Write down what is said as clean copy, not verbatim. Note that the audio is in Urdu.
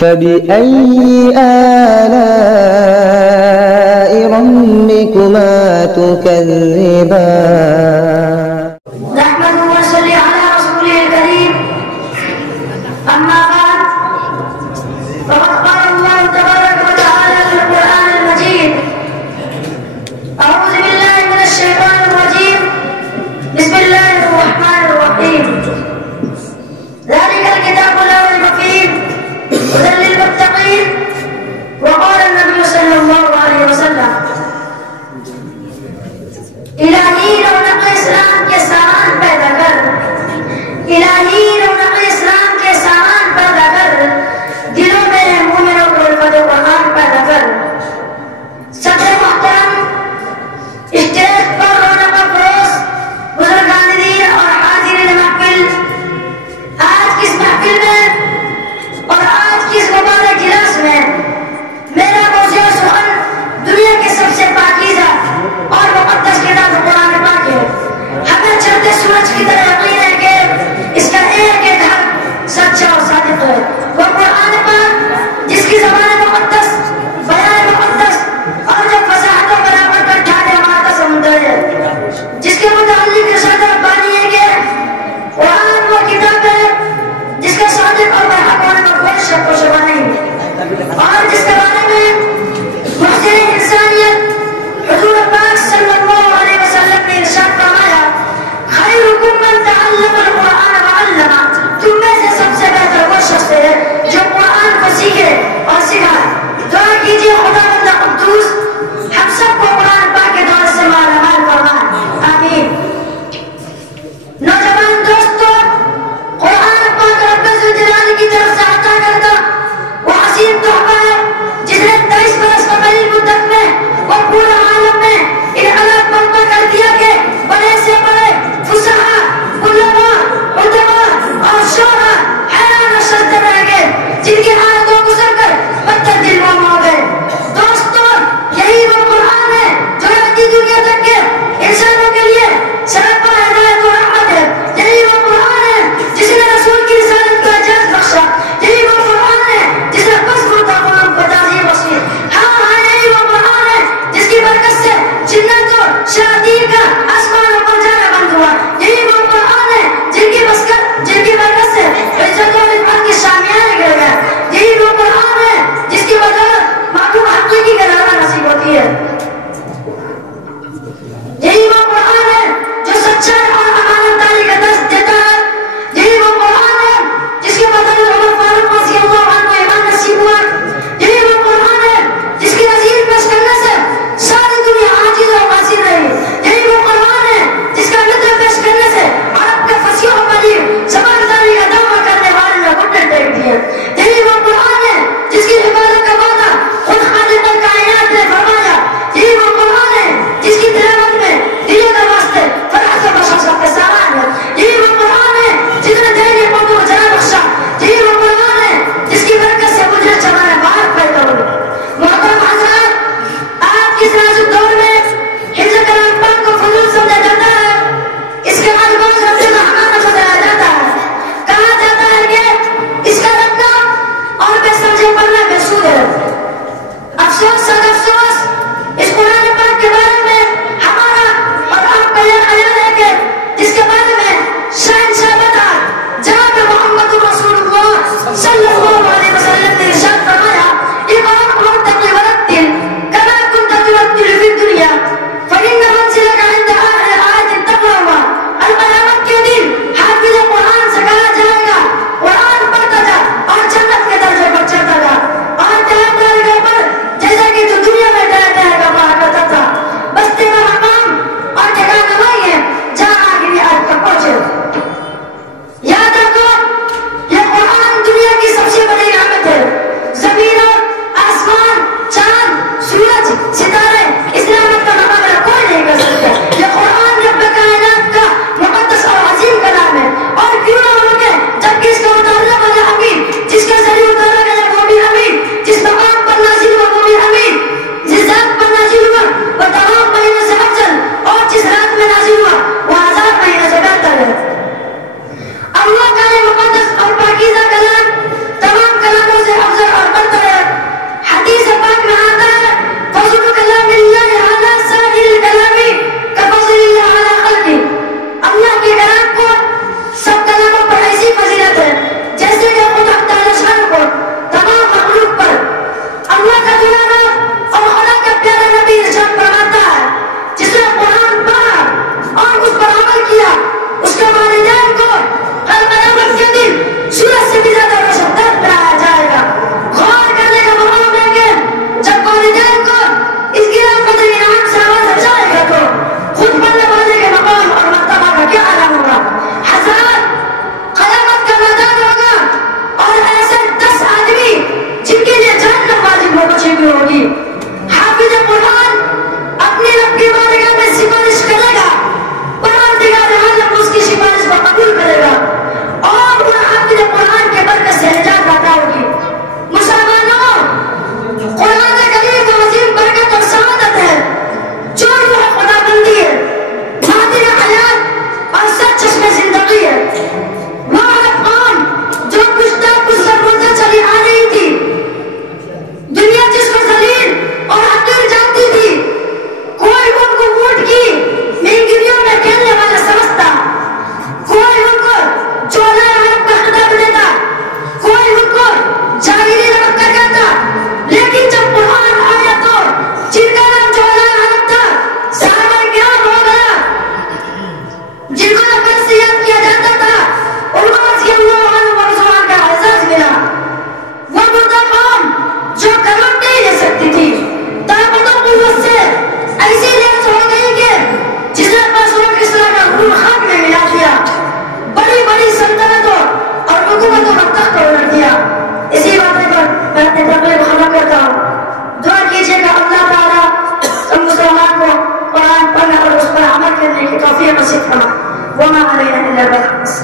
فبأي آلاء ربكما تكذبان نحمده ونصلي على رسوله الكريم أما بعد فقد قال الله تبارك وتعالى في القرآن المجيد أعوذ بالله من الشيطان الرجيم بسم الله الرحمن الرحيم ذلك الكتاب لا ريب فيه هدى للمتقين وقال النبي صلى الله عليه وسلم الہی رونق اسلام کے سامان پیدا کر الہی رونق اسلام کے سامان پیدا کر دلوں میں مومنوں کو الفت قرآن پیدا کر صدر محترم اسٹیج پر رونق افروز بزرگان دین اور حاضرین محفل آج کس محفل میں اور آج کس مبارک اجلاس میں میرا موضوع سخن دنیا کے سب سے پاکیزہ اور مقدس کتاب قرآن پاک ہے ہمیں چڑھتے سورج کی طرح یقین ہے کہ اس کا ایک ایک حق سچا اور صادق ہے وہ قرآن پاک جس کی زبان مقدس بیان مقدس اور جو فصاحت و بلاغت کا ٹھانے ہمارا سمندر ہے جس کے متعلق ارشاد ربانی ہے کہ قرآن وہ کتاب ہے جس کا صادق اور برحق ہونے میں کوئی شک و شبہ نہیں اور جس کے بارے میں محسن انسانیت حضور پاک صلی اللہ علیہ وسلم نے ارشاد فرمایا خیرکم من تعلم القرآن وعلمہ تم میں سے سب سے بہتر وہ شخص ہے جو قرآن کو سیکھے اور سکھائے دعا کیجیے خداوند قدوس ہم سب کو قرآن پاک کے دور سے مالامال فرمائے آمین نوجوان دوستو قرآن پاک رب ذوالجلال کی طرف سے عطا کرتا وہ عظیم تحفہ ہے جس نے 23 برس قبل مدت میں وہ پورا عالم میں انقلاب برپا کر دیا کہ بڑے سے بڑے فصحاء علماء ادباء اور شعراء حیران و شرط رہ گئے جن کی آیتوں گزر کر پتھر دل موم ہو گئے دوستو یہی وہ قرآن ہے جو آتی دنیا تک کے انسانوں کے لیے سراپا ہدایت و رحمت ہے یہی وہ قرآن ہے جس نے رسول کی رسالت کا اعجاز بخشا یہی وہ قرآن ہے جس نے بس مردہ قوم کو تعظیم بخشی ہاں یہی وہ قرآن ہے جس کی برکت سے جنت و شیاطین کا آسمانوں پر جانا بند ہوا یہی وہ قرآن ہے جن کی برکت سے عزت و عفت کے شامیانے گر گئے یہی وہ قرآن ہے جس کی بدولت محکوم حقیقی کا نعرہ نصیب ہوتی ہے یہی وہ قرآن ہے جو سچائی اور امانت داری کا درس دیتا ہے یہی وہ قرآن ہے جس کی بدولت عمر فاروق رضی اللہ عنہ کو ایمان نصیب ہوا یہی وہ قرآن ہے جس کی نظیر پیش کرنے سے ساری دنیا عاجز اور غافل رہی یہی وہ قرآن ہے جس کا نطق پیش کرنے سے عرب کا فصیح و بلیغ زبانداری کا دعویٰ کرنے والے نے گھٹنے ٹیک دیے یہی وہ قرآن ہے جس کی عبادت کا وعدہ خود خالق الکائنات نے فرمایا یہی وہ قرآن ہے جس کی تلاوت میں دل کے واسطے فرحت و بشاشت کا سامان ہے یہی وہ قرآن ہے جس نے دینی قوتوں کو جان بخشا یہی وہ قرآن ہے جس کی برکت سے مجھے چمانے باہر پیدا ہوئے محترم حضرات آپ کس نازک دور میں حفظ کلام پاک کو فضول سمجھا جاتا ہے اس کے الفاظ رب الرحمن بتایا جاتا ہے کہا جاتا ہے کہ اس کا رکھنا اور بے سمجھے پڑھنا بے سود ہے افسوس صد افسوس اس قرآن پاک کے بارے میں ہمارا اور آپ کا یہ خیال ہے کہ جس کے بارے میں شہنشاہ بتا جناب محمد رسول اللہ صلی اللہ علیہ وسلم نے ارشاد فرمایا اقرأ وارتقي ورتل كما كنت ترتل في الدنيا فإن منزلك عند آخر آية تقرأها القیامت کے دن حافظ قرآن سے کہا جائے گا قرآن پڑھتا جا اور جنت کے درجے پر چڑھتا جا اور قیامت کے اوپر جیسا کہ تو توفیق نصیب فرما وما علینا الا البلاغ.